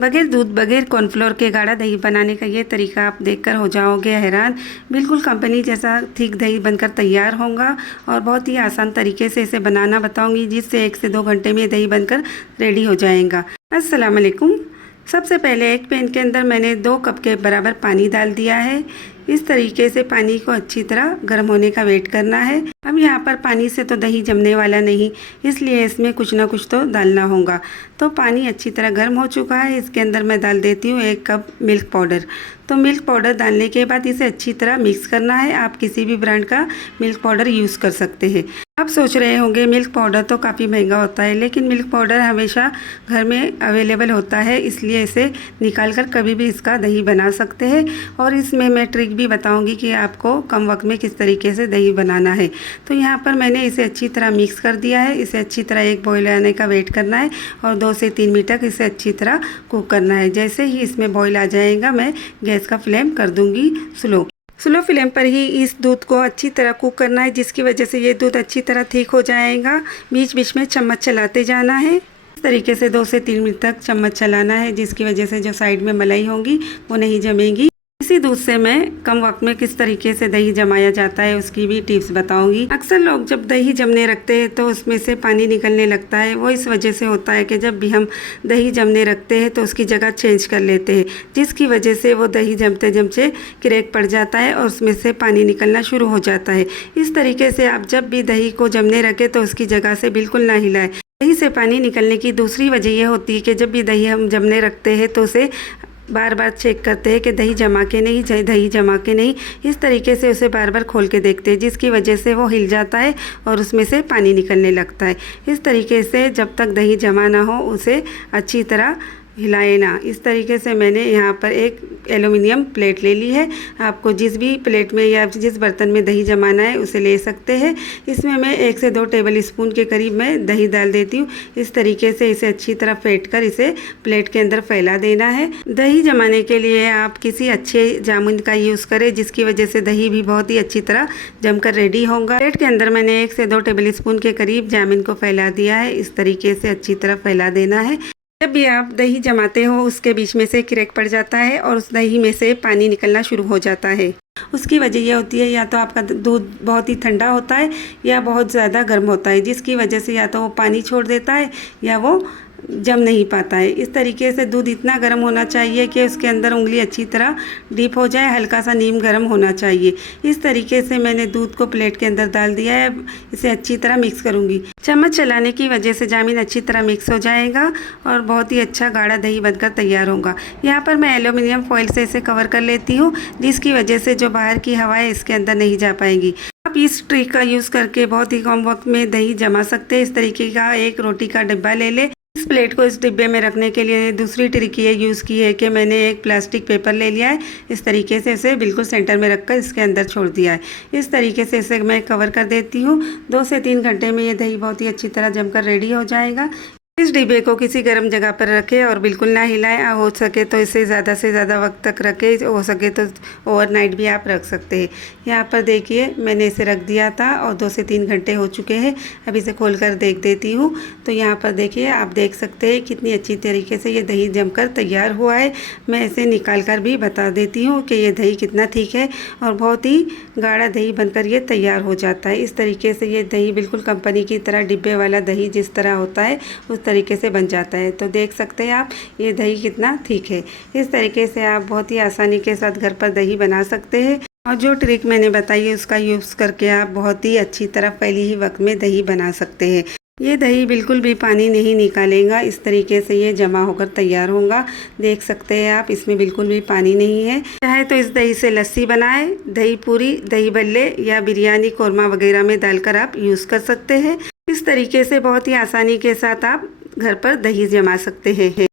बगैर दूध बगैर कॉर्नफ्लोर के गाढ़ा दही बनाने का ये तरीका आप देखकर हो जाओगे हैरान। बिल्कुल कंपनी जैसा थिक दही बनकर तैयार होगा और बहुत ही आसान तरीके से इसे बनाना बताऊंगी, जिससे 1 से 2 घंटे में ये दही बनकर रेडी हो जाएगा। अस्सलाम वालेकुम। सबसे पहले एक पैन के अंदर मैंने 2 कप के बराबर पानी डाल दिया है। इस तरीके से पानी को अच्छी तरह गर्म होने का वेट करना है। अब यहाँ पर पानी से तो दही जमने वाला नहीं, इसलिए इसमें कुछ ना कुछ तो डालना होगा। तो पानी अच्छी तरह गर्म हो चुका है। इसके अंदर मैं डाल देती हूँ 1 कप मिल्क पाउडर। तो मिल्क पाउडर डालने के बाद इसे अच्छी तरह मिक्स करना है। आप किसी भी ब्रांड का मिल्क पाउडर यूज़ कर सकते हैं। आप सोच रहे होंगे मिल्क पाउडर तो काफ़ी महंगा होता है, लेकिन मिल्क पाउडर हमेशा घर में अवेलेबल होता है, इसलिए इसे निकाल कर कभी भी इसका दही बना सकते हैं। और इसमें मैं ट्रिक भी बताऊंगी कि आपको कम वक्त में किस तरीके से दही बनाना है। तो यहाँ पर मैंने इसे अच्छी तरह मिक्स कर दिया है। इसे अच्छी तरह एक बॉयल आने का वेट करना है और 2 से 3 मिनट तक इसे अच्छी तरह कुक करना है। जैसे ही इसमें बॉयल आ जाएगा मैं गैस का फ्लेम कर दूंगी स्लो फ्लेम पर ही इस दूध को अच्छी तरह कुक करना है, जिसकी वजह से ये दूध अच्छी तरह थिक हो जाएगा। बीच बीच में चम्मच चलाते जाना है। इस तरीके से 2 से 3 मिनट तक चम्मच चलाना है, जिसकी वजह से जो साइड में मलाई होंगी वो नहीं जमेगी। इसी दूध से मैं कम वक्त में किस तरीके से दही जमाया जाता है उसकी भी टिप्स बताऊंगी। अक्सर लोग जब दही जमने रखते हैं तो उसमें से पानी निकलने लगता है। वो इस वजह से होता है कि जब भी हम दही जमने रखते हैं तो उसकी जगह चेंज कर लेते हैं, जिसकी वजह से वो दही जमते जमते क्रैक पड़ जाता है और उसमें से पानी निकलना शुरू हो जाता है। इस तरीके से आप जब भी दही को जमने रखें तो उसकी जगह से बिल्कुल ना हिलाएं। दही से पानी निकलने की दूसरी वजह यह होती है कि जब भी दही हम जमने रखते हैं तो उसे बार बार चेक करते हैं कि दही जमा के नहीं। इस तरीके से उसे बार बार खोल के देखते हैं, जिसकी वजह से वो हिल जाता है और उसमें से पानी निकलने लगता है। इस तरीके से जब तक दही जमा ना हो उसे अच्छी तरह हिलाए ना। इस तरीके से मैंने यहाँ पर एक एल्युमिनियम प्लेट ले ली है। आपको जिस भी प्लेट में या जिस बर्तन में दही जमाना है उसे ले सकते हैं। इसमें मैं 1 से 2 टेबल स्पून के करीब मैं दही डाल देती हूँ। इस तरीके से इसे अच्छी तरह फेंट कर इसे प्लेट के अंदर फैला देना है। दही जमाने के लिए आप किसी अच्छे जामुन का यूज़ करें, जिसकी वजह से दही भी बहुत ही अच्छी तरह जमकर रेडी होगा। प्लेट के अंदर मैंने 1 से 2 टेबल स्पून के करीब जामुन को फैला दिया है। इस तरीके से अच्छी तरह फैला देना है। जब भी आप दही जमाते हो उसके बीच में से क्रैक पड़ जाता है और उस दही में से पानी निकलना शुरू हो जाता है। उसकी वजह यह होती है या तो आपका दूध बहुत ही ठंडा होता है या बहुत ज़्यादा गर्म होता है, जिसकी वजह से या तो वो पानी छोड़ देता है या वो जम नहीं पाता है। इस तरीके से दूध इतना गर्म होना चाहिए कि उसके अंदर उंगली अच्छी तरह डीप हो जाए, हल्का सा नीम गर्म होना चाहिए। इस तरीके से मैंने दूध को प्लेट के अंदर डाल दिया है। इसे अच्छी तरह मिक्स करूंगी। चम्मच चलाने की वजह से जामुन अच्छी तरह मिक्स हो जाएगा और बहुत ही अच्छा गाढ़ा दही बनकर तैयार होगा। यहाँ पर मैं एल्युमिनियम फॉइल से इसे कवर कर लेती हूँ, जिसकी वजह से जो बाहर की हवा है इसके अंदर नहीं जा पाएगी। आप इस ट्रिक का यूज़ करके बहुत ही कम वक्त में दही जमा सकते हैं। इस तरीके का एक रोटी का डिब्बा ले ले। इस प्लेट को इस डिब्बे में रखने के लिए दूसरी ट्रिक ये यूज़ की है कि मैंने एक प्लास्टिक पेपर ले लिया है। इस तरीके से इसे बिल्कुल सेंटर में रखकर इसके अंदर छोड़ दिया है। इस तरीके से इसे मैं कवर कर देती हूँ। 2 से 3 घंटे में ये दही बहुत ही अच्छी तरह जमकर रेडी हो जाएगा। इस डिब्बे को किसी गर्म जगह पर रखें और बिल्कुल ना हिलाएं। हो सके तो इसे ज़्यादा से ज़्यादा वक्त तक रखें, हो सके तो ओवरनाइट भी आप रख सकते हैं। यहाँ पर देखिए मैंने इसे रख दिया था और 2 से 3 घंटे हो चुके हैं। अब इसे खोल कर देख देती हूँ। तो यहाँ पर देखिए आप देख सकते हैं कितनी अच्छी तरीके से ये दही जमकर तैयार हुआ है। मैं इसे निकाल कर भी बता देती हूँ कि ये दही कितना ठीक है और बहुत ही गाढ़ा दही बनकर ये तैयार हो जाता है। इस तरीके से ये दही बिल्कुल कंपनी की तरह डिब्बे वाला दही जिस तरह होता है उस तरीके से बन जाता है। तो देख सकते हैं आप ये दही कितना ठीक है। इस तरीके से आप बहुत ही आसानी के साथ घर पर दही बना सकते हैं और जो ट्रिक मैंने बताई है उसका यूज़ करके आप बहुत ही अच्छी तरह पहले ही वक्त में दही बना सकते हैं। ये दही बिल्कुल भी पानी नहीं निकालेगा। इस तरीके से ये जमा होकर तैयार होगा। देख सकते हैं आप इसमें बिल्कुल भी पानी नहीं है। चाहे तो इस दही से लस्सी बनाएं, दही पूरी, दही बल्ले या बिरयानी कोरमा वगैरह में डालकर आप यूज़ कर सकते हैं। इस तरीके से बहुत ही आसानी के साथ आप घर पर दही जमा सकते हैं।